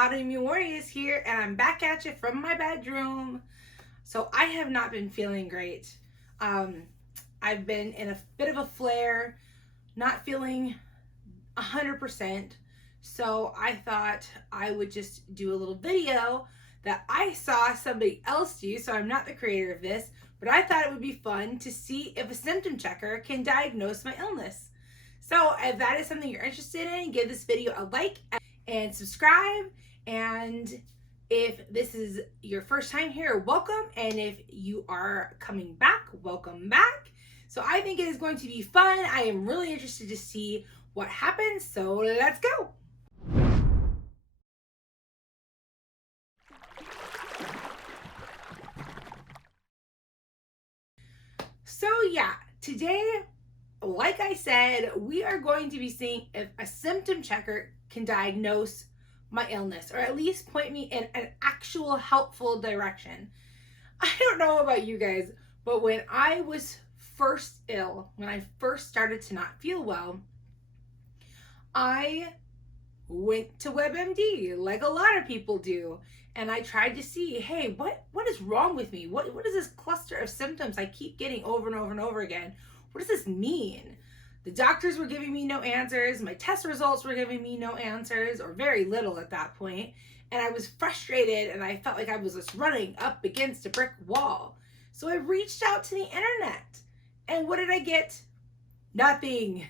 Autoimmune Warriors here, and I'm back at you from my bedroom. So I have not been feeling great. I've been in a bit of a flare, not feeling 100%. So I thought I would just do a little video that I saw somebody else do. So I'm not the creator of this, but I thought it would be fun to see if a symptom checker can diagnose my illness. So if that is something you're interested in, give this video a like and subscribe. And if this is your first time here, welcome. And if you are coming back, welcome back. So I think it is going to be fun. I am really interested to see what happens. So let's go. So yeah, today, like I said, we are going to be seeing if a symptom checker can diagnose my illness, or at least point me in an actual helpful direction. I don't know about you guys, but when I was first ill, when I first started to not feel well, I went to WebMD like a lot of people do. And I tried to see, hey, what is wrong with me? What is this cluster of symptoms I keep getting over and over and over again? What does this mean? The doctors were giving me no answers. My test results were giving me no answers, or very little at that point. And I was frustrated, and I felt like I was just running up against a brick wall. So I reached out to the internet. And what did I get? Nothing.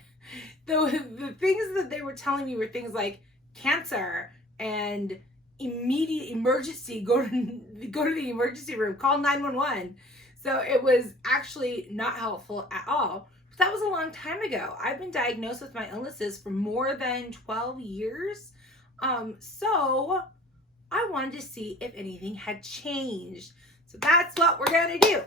The things that they were telling me were things like cancer and immediate emergency, go to the emergency room, call 911. So it was actually not helpful at all. But that was a long time ago. I've been diagnosed with my illnesses for more than 12 years. So I wanted to see if anything had changed. So that's what we're going to do.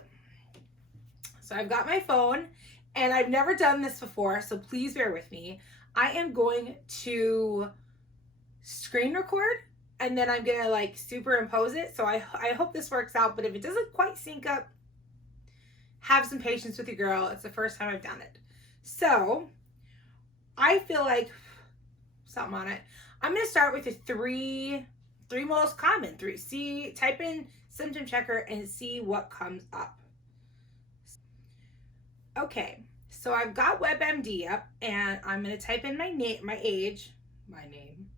So I've got my phone, and I've never done this before, so please bear with me. I am going to screen record, and then I'm gonna like superimpose it. So I hope this works out, but if it doesn't quite sync up, have some patience with your girl. It's the first time I've done it. So I feel like something on it. I'm gonna start with the three most common. Type in symptom checker and see what comes up. Okay, so I've got WebMD up, and I'm gonna type in my name, my age, my name,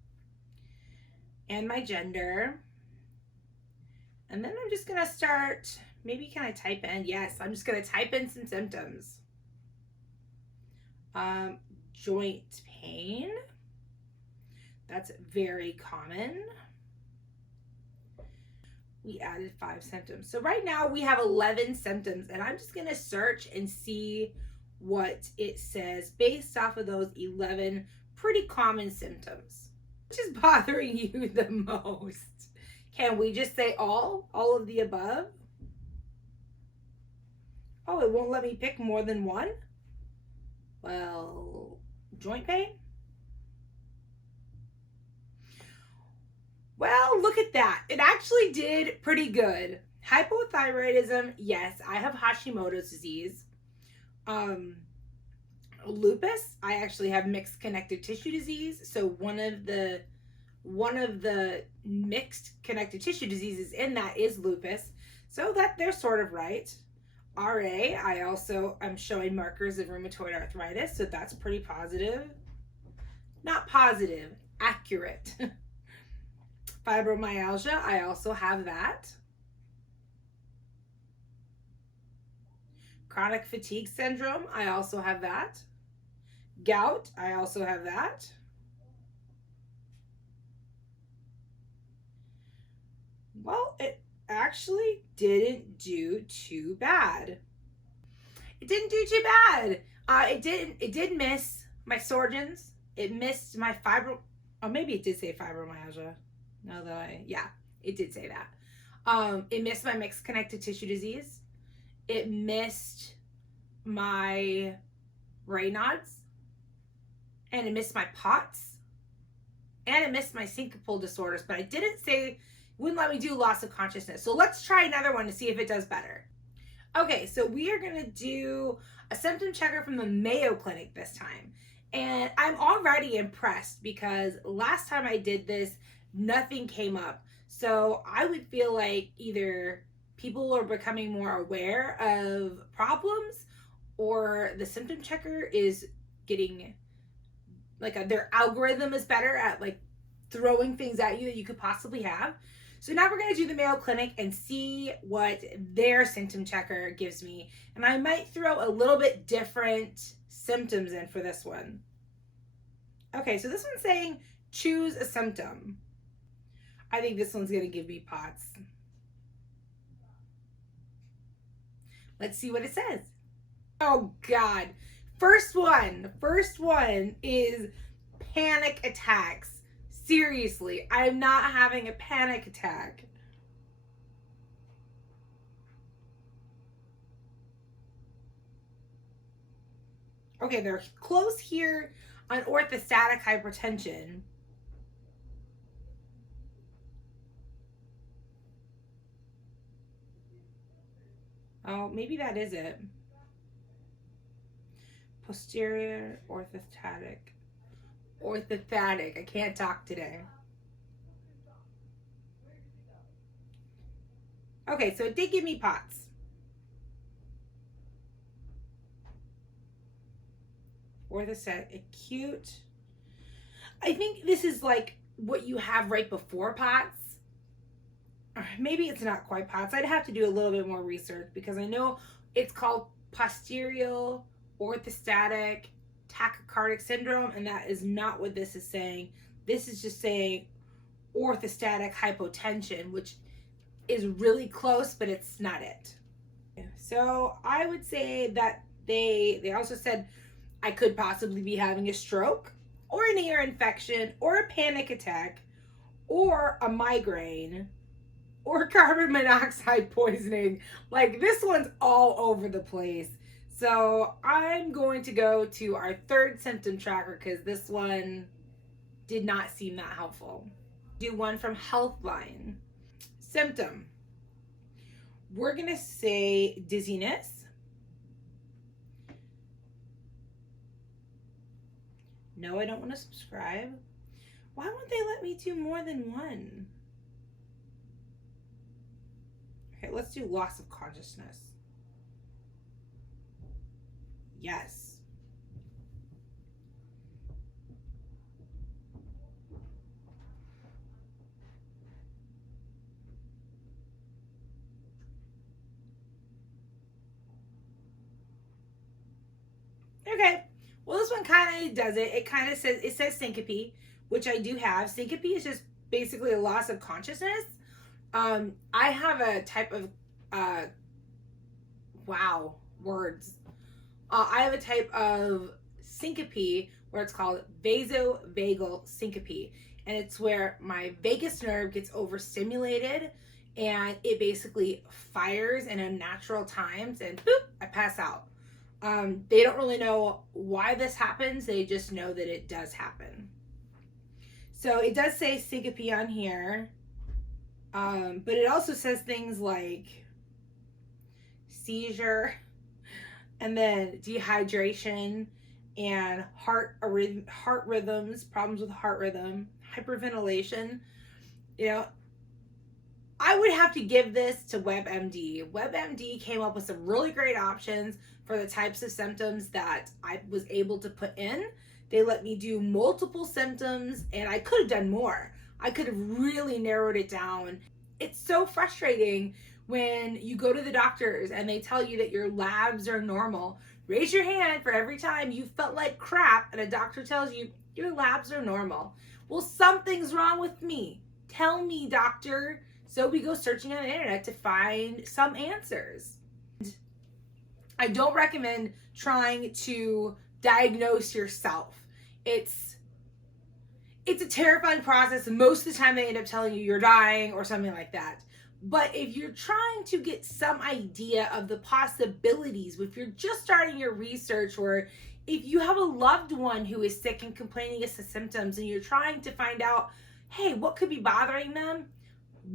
and my gender. And then I'm just gonna start, maybe can I type in? Yes, I'm just gonna type in some symptoms. Joint pain. That's very common. We added 5 symptoms. So right now we have 11 symptoms, and I'm just gonna search and see what it says based off of those 11 pretty common symptoms. Which is bothering you the most? Can we just say all of the above? Oh, it won't let me pick more than one? Well, joint pain? Well, look at that. It actually did pretty good. Hypothyroidism, yes, I have Hashimoto's disease. Lupus, I actually have mixed connective tissue disease. So one of the mixed connective tissue diseases in that is lupus. So that they're sort of right. RA, I'm showing markers of rheumatoid arthritis, so that's pretty positive. Not positive, accurate. Fibromyalgia, I also have that. Chronic fatigue syndrome, I also have that. Gout, I also have that. Well, it actually didn't do too bad. It didn't do too bad. It did miss my Sjögren's. It missed my oh, maybe it did say fibromyalgia. Yeah, it did say that. It missed my mixed connective tissue disease. It missed my Raynaud's, and it missed my POTS, and it missed my syncopal disorders, but I didn't say, wouldn't let me do loss of consciousness. So let's try another one to see if it does better. Okay, so we are gonna do a symptom checker from the Mayo Clinic this time. And I'm already impressed because last time I did this, nothing came up. So I would feel like either people are becoming more aware of problems, or the symptom checker is getting like their algorithm is better at like throwing things at you that you could possibly have. So now we're going to do the Mayo Clinic and see what their symptom checker gives me. And I might throw a little bit different symptoms in for this one. Okay, so this one's saying choose a symptom. I think this one's going to give me POTS. Let's see what it says. Oh God. First one is panic attacks. Seriously, I'm not having a panic attack. Okay, they're close here on orthostatic hypertension. Oh, maybe that is it. Posterior orthostatic. Orthostatic. I can't talk today. Okay, so it did give me POTS. Orthostatic acute. I think this is like what you have right before POTS. Maybe it's not quite POTS. I'd have to do a little bit more research because I know it's called posterior orthostatic tachycardic syndrome, and that is not what this is saying. This is just saying orthostatic hypotension, which is really close, but it's not it. So I would say that they also said I could possibly be having a stroke or an ear infection or a panic attack or a migraine or carbon monoxide poisoning. Like, this one's all over the place. So I'm going to go to our third symptom tracker because this one did not seem that helpful. Do one from Healthline. Symptom. We're going to say dizziness. No, I don't want to subscribe. Why won't they let me do more than one? Okay, let's do loss of consciousness. Yes. Okay. Well, this one kind of does it. It kind of says syncope, which I do have. Syncope is just basically a loss of consciousness. I have a type of wow, words. I have a type of syncope where it's called vasovagal syncope, and it's where my vagus nerve gets overstimulated and it basically fires in unnatural times, and boop, I pass out. They don't really know why this happens. They just know that it does happen. So it does say syncope on here, but it also says things like seizure, and then dehydration, and heart rhythms, problems with heart rhythm, hyperventilation. You know, I would have to give this to WebMD. WebMD came up with some really great options for the types of symptoms that I was able to put in. They let me do multiple symptoms, and I could have done more. I could have really narrowed it down. It's so frustrating when you go to the doctors and they tell you that your labs are normal. Raise your hand for every time you felt like crap and a doctor tells you your labs are normal. Well, something's wrong with me. Tell me, doctor. So we go searching on the internet to find some answers. I don't recommend trying to diagnose yourself. It's a terrifying process, and most of the time they end up telling you you're dying or something like that. But if you're trying to get some idea of the possibilities, if you're just starting your research, or if you have a loved one who is sick and complaining of the symptoms and you're trying to find out, hey, what could be bothering them?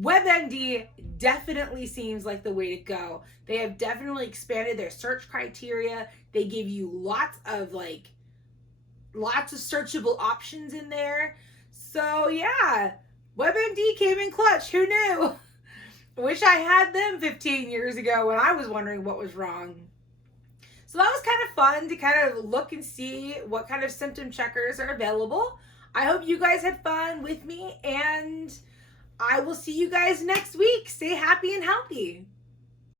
WebMD definitely seems like the way to go. They have definitely expanded their search criteria. They give you lots of searchable options in there. So yeah, WebMD came in clutch. Who knew? Wish I had them 15 years ago when I was wondering what was wrong. So that was kind of fun to kind of look and see what kind of symptom checkers are available. I hope you guys had fun with me, and I will see you guys next week. Stay happy and healthy.